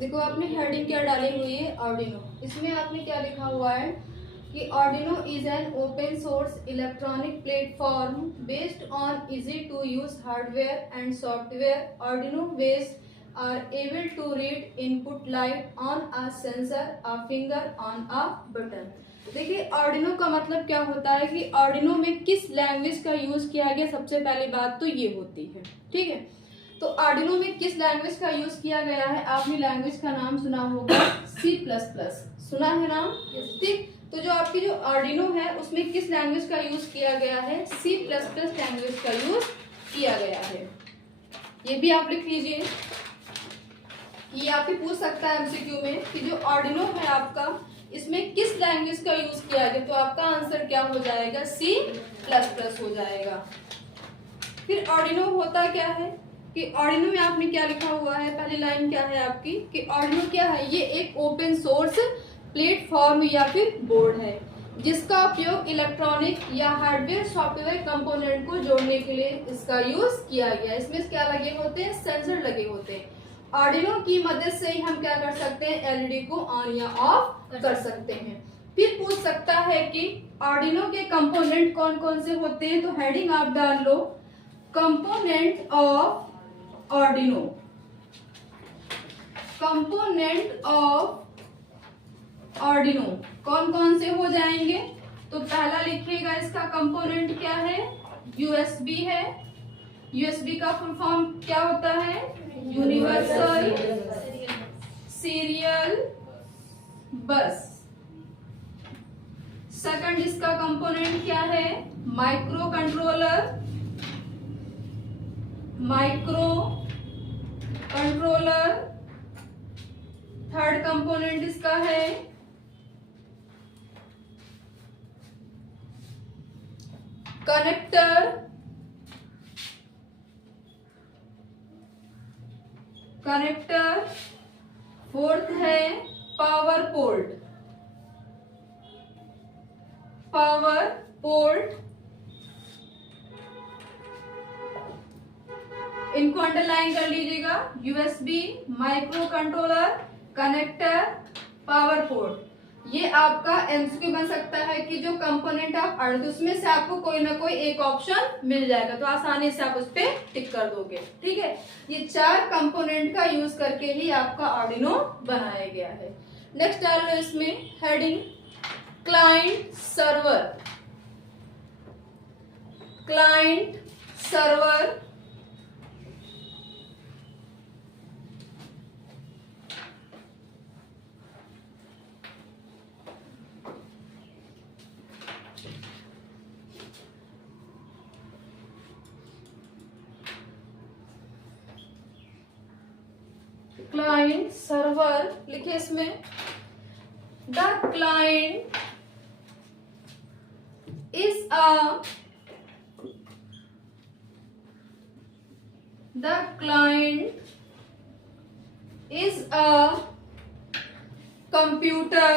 देखो आपने हेडिंग क्या डाली हुई है, आर्डिनो। इसमें आपने क्या लिखा हुआ है कि Arduino is an open source electronic platform based on easy to use hardware and software. Arduino base are able to read input light on a sensor, a finger on a button. देखिए Arduino का मतलब क्या होता है कि Arduino में किस language का यूज किया गया, सबसे पहली बात तो ये होती है। ठीक है, तो आर्डिनो में किस लैंग्वेज का यूज किया गया है, आपने लैंग्वेज का नाम सुना होगा C++। सुना है नाम? ठीक, तो जो आपकी जो आर्डिनो है उसमें किस लैंग्वेज का यूज किया गया है, C++ लैंग्वेज का यूज किया गया है। ये भी आप लिख लीजिए, ये आपके पूछ सकता है एमसीक्यू में कि जो आर्डिनो है आपका इसमें किस लैंग्वेज का यूज किया गया, तो आपका आंसर क्या हो जाएगा, C++ हो जाएगा। फिर आर्डिनो होता क्या है कि आर्डिनो में आपने क्या लिखा हुआ है, पहली लाइन क्या है आपकी कि आर्डिनो क्या है, ये एक ओपन सोर्स प्लेटफॉर्म या फिर बोर्ड है जिसका उपयोग इलेक्ट्रॉनिक या हार्डवेयर सॉफ्टवेयर कंपोनेंट को जोड़ने के लिए इसका यूज किया गया। इसमें क्या लगे होते हैं, सेंसर लगे होते हैं। आर्डिनो की मदद से ही हम क्या कर सकते हैं, एलईडी को ऑन या ऑफ कर सकते हैं। फिर पूछ सकता है कि आर्डिनो के कंपोनेंट कौन कौन से होते हैं, तो हेडिंग आप डाल लो component of Arduino. Component of Arduino कौन कौन से हो जाएंगे, तो पहला लिखिएगा इसका कंपोनेंट क्या है, यूएसबी है। यूएसबी का फुल फॉर्म क्या होता है, यूनिवर्सल सीरियल बस। सेकंड इसका कंपोनेंट क्या है, micro controller. Micro controller. Third component इसका है कनेक्टर। कनेक्टर। फोर्थ है पावर पोर्ट। Power port. इनको अंडरलाइन कर लीजिएगा, USB, micro controller, connector, power port. ये आपका एमसीक्यू बन सकता है कि जो कंपोनेंट आप आर्डिनो, उसमें से आपको कोई ना कोई एक ऑप्शन मिल जाएगा तो आसानी से आप उस पर टिक कर दोगे। ठीक है, ये चार कंपोनेंट का यूज करके ही आपका आर्डिनो बनाया गया है। नेक्स्ट डाल लो इसमें heading client server. Client server client server लिखे इसमें, the client is a computer.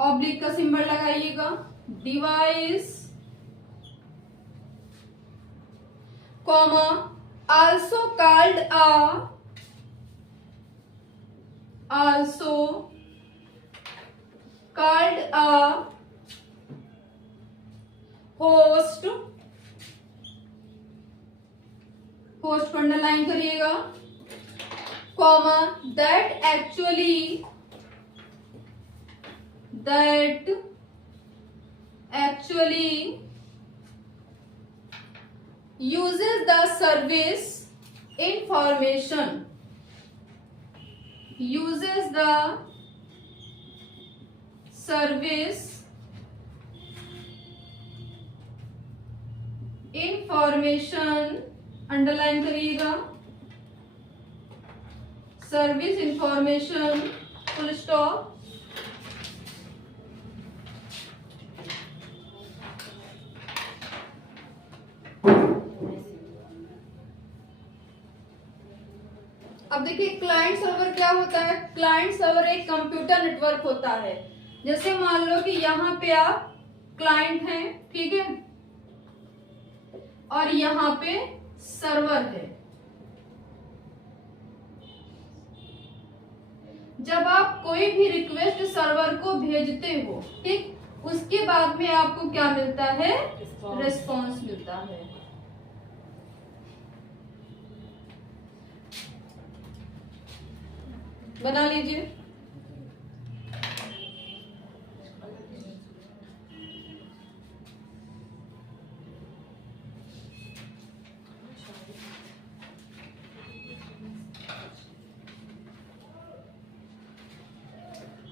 Oblique का सिंबल लगाइएगा, device comma also called a host। Host को अंडरलाइन करिएगा, comma that actually uses the service information। uses the service information, underline करिएगा, service information full stop. अब देखिए client server क्या होता है, क्लाइंट सर्वर एक कंप्यूटर नेटवर्क होता है। जैसे मान लो कि यहाँ पे आप क्लाइंट हैं, ठीक है, और यहाँ पे सर्वर है। जब आप कोई भी रिक्वेस्ट सर्वर को भेजते हो, ठीक, उसके बाद में आपको क्या मिलता है? रिस्पॉन्स मिलता है। बना लीजिए।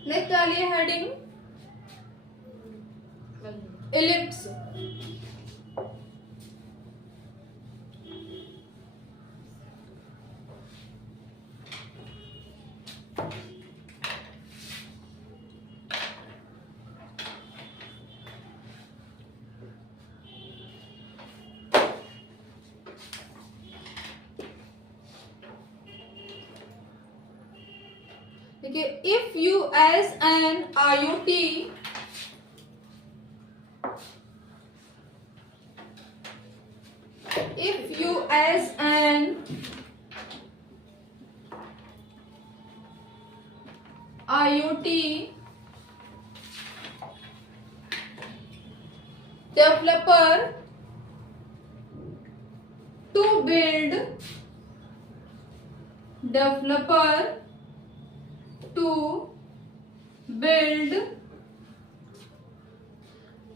नेक्स्ट डालिए हेडिंग एलिप्स। देखिए, if you as an IoT if you as an IoT developer to build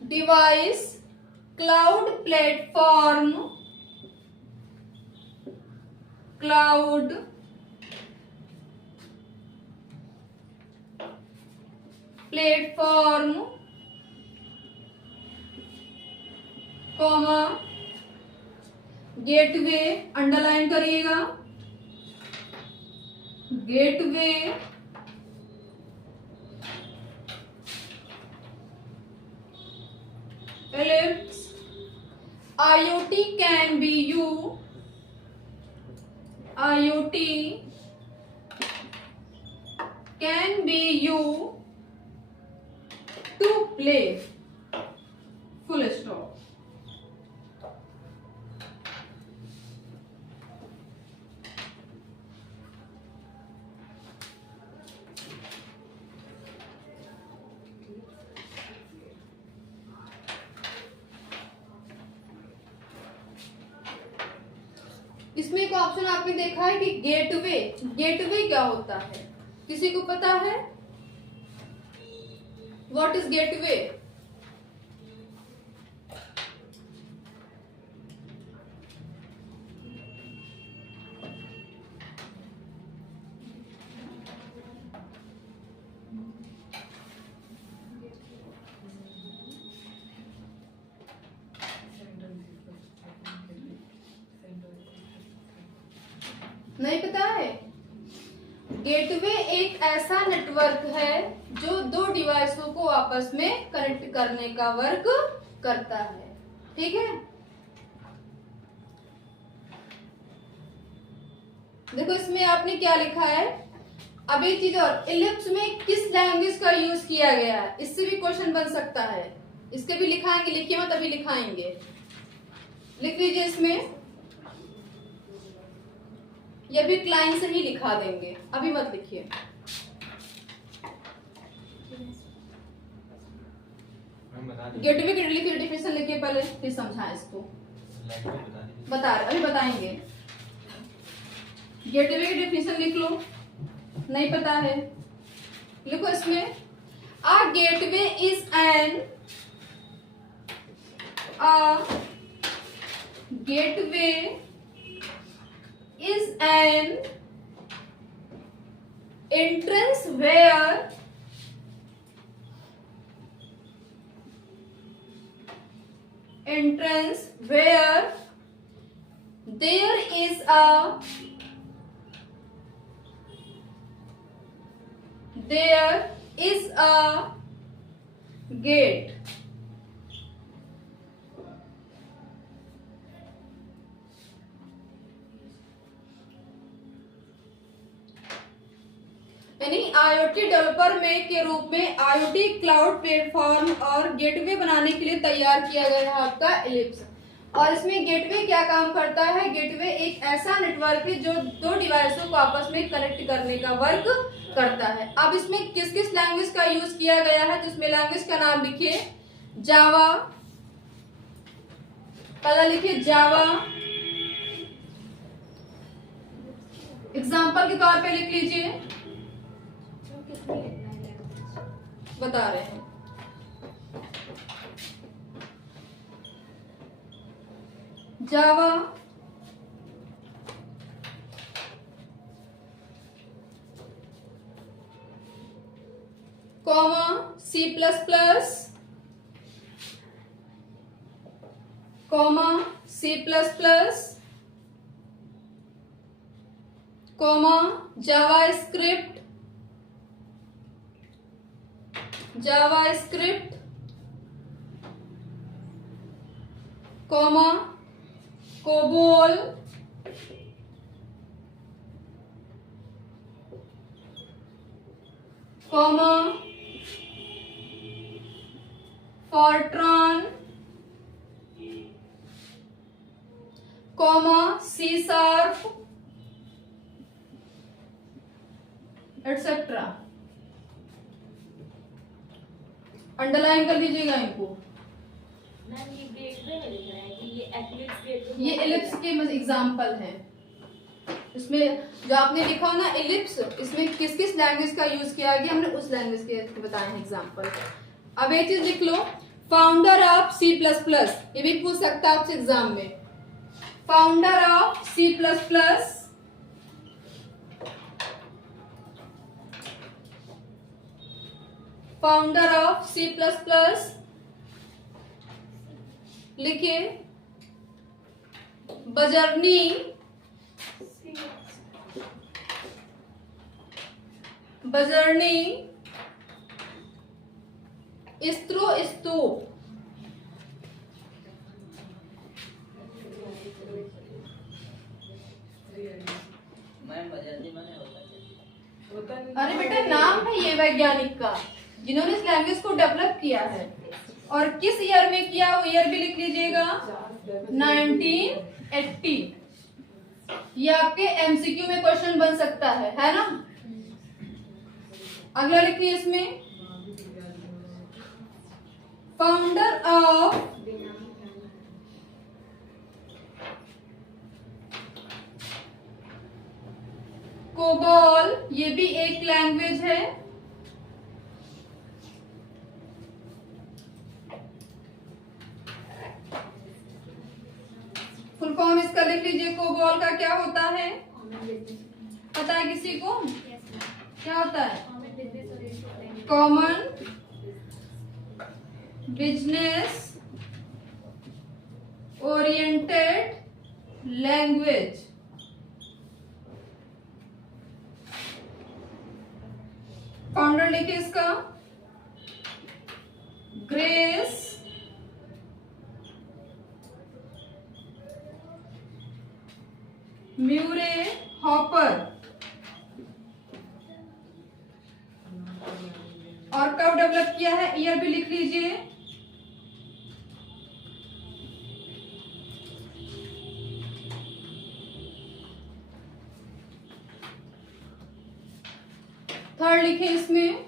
device cloud platform comma gateway, underline करिएगा, gateway ellipse IoT can be used to play, full stop। इसमें एक option आपने देखा है कि gateway, gateway क्या होता है? किसी को पता है? What is gateway? नहीं पता है? गेटवे एक ऐसा नेटवर्क है जो दो डिवाइसों को आपस में कनेक्ट करने का वर्क करता है, ठीक है। देखो इसमें आपने क्या लिखा है, अब एक चीज और, इलिप्स में किस लैंग्वेज का यूज किया गया है, इससे भी क्वेश्चन बन सकता है। इसके भी लिखाएंगे, लिखिए मत अभी लिखाएंगे, लिख लीजिए इसमें, ये भी क्लाइंट से ही लिखा देंगे, अभी मत लिखिए। गेटवे की डेफिनेशन लिखिए पहले, फिर समझाएं इसको। बता रहे, अभी बताएंगे। गेटवे की डेफिनेशन लिख लो, नहीं पता है लिखो इसमें, a gateway is an gateway is an entrance where there is a gate। यानी IoT डेवलपर में के रूप में IoT क्लाउड प्लेटफॉर्म और गेटवे बनाने के लिए तैयार किया गया है आपका इलिप्स। और इसमें गेटवे क्या काम करता है? गेटवे एक ऐसा नेटवर्क है जो दो डिवाइसों को आपस में कनेक्ट करने का वर्क करता है। अब इसमें किस किस लैंग्वेज का यूज किया गया है, तो इसमें लैंग्वेज का नाम लिखिए जावा, पहला लिखिए जावा, एग्जाम्पल के तौर पे लिख लीजिए, बता रहे हैं। Java, comma C plus plus, comma C plus plus, comma JavaScript, JavaScript, comma COBOL, comma Fortran, comma C sharp, etcetera. Underline कर लीजिएगा इनको। मैम ये गेटवे में लिख रहा है कि ये एलिप्स गेटवे, ये एलिप्स के एग्जाम्पल हैं। इसमें जो आपने लिखा हो ना एलिप्स, इसमें किस किस लैंग्वेज का यूज किया गया हमने उस लैंग्वेज के बताए हैं एग्जाम्पल। अब एक चीज लिख लो, founder of C plus plus, ये भी पूछ सकता है आपसे एग्जाम में। Founder of C plus plus, founder of C plus plus लिखिए बजरनी, बजरनी स्त्रो स्तूप, अरे बेटा नाम है ये वैज्ञानिक का जिन्होंने इस लैंग्वेज को डेवलप किया है, और किस ईयर में किया वो ईयर भी लिख लीजिएगा 1980। ये आपके एमसीक्यू में क्वेश्चन बन सकता है ना। अगला लिखिए इसमें फाउंडर ऑफ कोबोल, ये भी एक लैंग्वेज है। फुल फॉर्म इसका लिख लीजिए, कोबोल का क्या होता है पता है किसी को? क्या होता है? Common business oriented language. Founder लिखे इसका ग्रेस म्यूरे हॉपर। और कब डेवलप किया है ईयर भी लिख लीजिए। थर्ड लिखे इसमें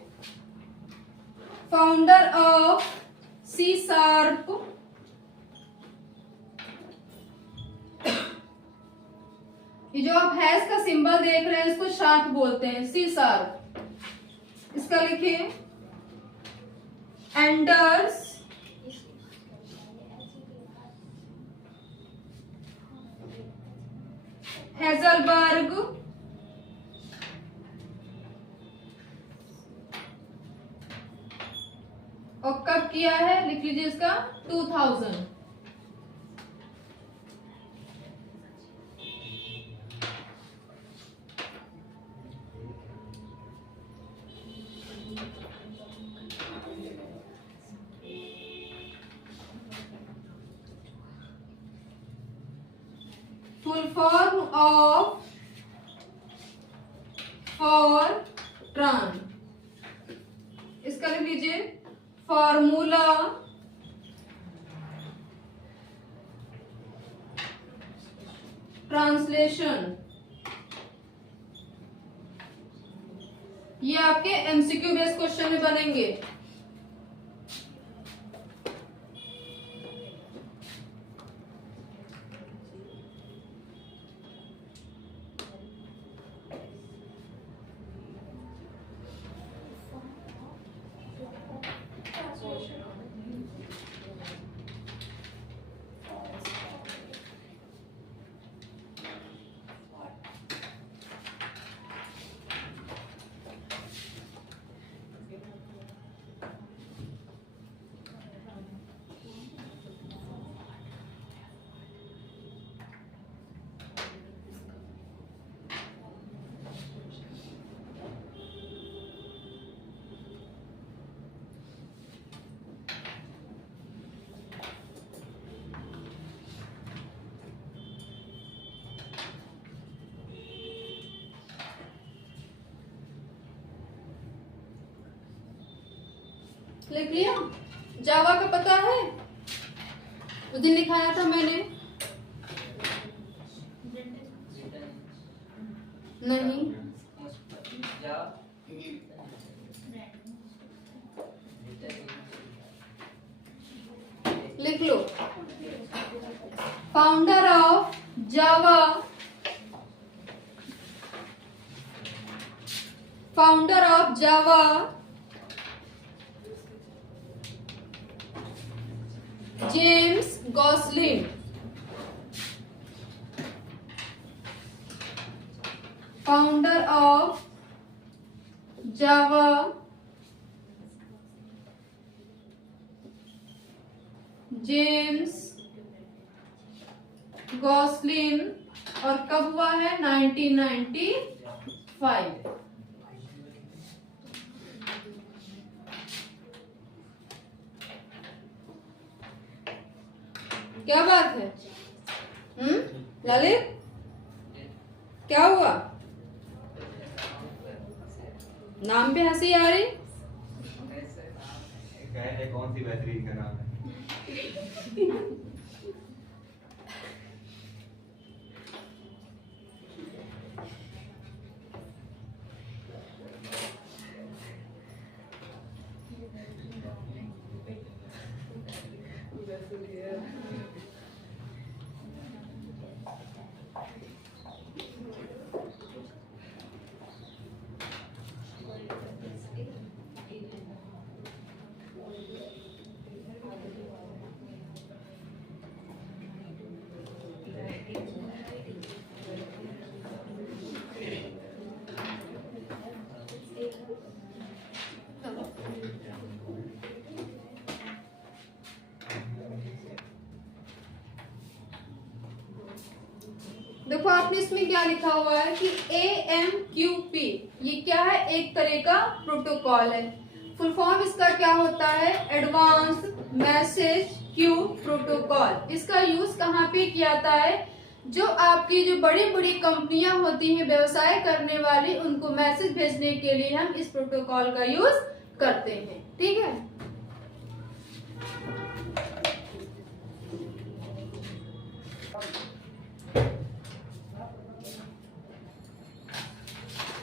फाउंडर ऑफ सी शार्प, ये जो आप हैश का सिंबल देख रहे हैं इसको शार्प बोलते हैं, सी शार्प। इसका लिखिए एंडर्स हेजलबर्ग, और कब किया है लिख लीजिए इसका 2000। फुल फॉर्म ऑफ फॉरट्रॉन, इसका लिख लीजिए फॉर्मूला ट्रांसलेशन। ये आपके एमसीक्यू बेस्ड क्वेश्चन में बनेंगे। लिख लिया? जावा का पता है? उस दिन लिखाया था मैंने। नहीं, लिख लो। Founder of Java, founder of Java James Gosling. Founder of Java James Gosling. और कब हुआ है? 1995। क्या बात है? ललित, क्या हुआ? नाम पे हंसी आ रही? कौन सी बेहतरीन का नाम है? देखो आपने इसमें क्या लिखा हुआ है कि AMQP ये क्या है? एक तरह का प्रोटोकॉल है। फुल फॉर्म इसका क्या होता है? Advance message queue protocol. इसका यूज कहाँ पे किया जाता है? जो आपकी जो बड़ी बड़ी कंपनियां होती हैं व्यवसाय करने वाली, उनको मैसेज भेजने के लिए हम इस प्रोटोकॉल का यूज करते हैं। ठीक है,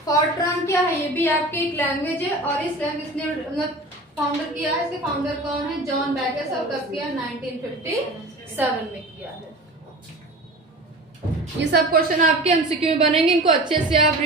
फॉर्ट्रान क्या है? ये भी आपकी एक लैंग्वेज है और इस लैंग्वेज ने फाउंडर किया है। इसके फाउंडर कौन है? John Baker. सब कब किया? 1957 में किया है। ये सब क्वेश्चन आपके एमसीक्यू में बनेंगे, इनको अच्छे से आप रीड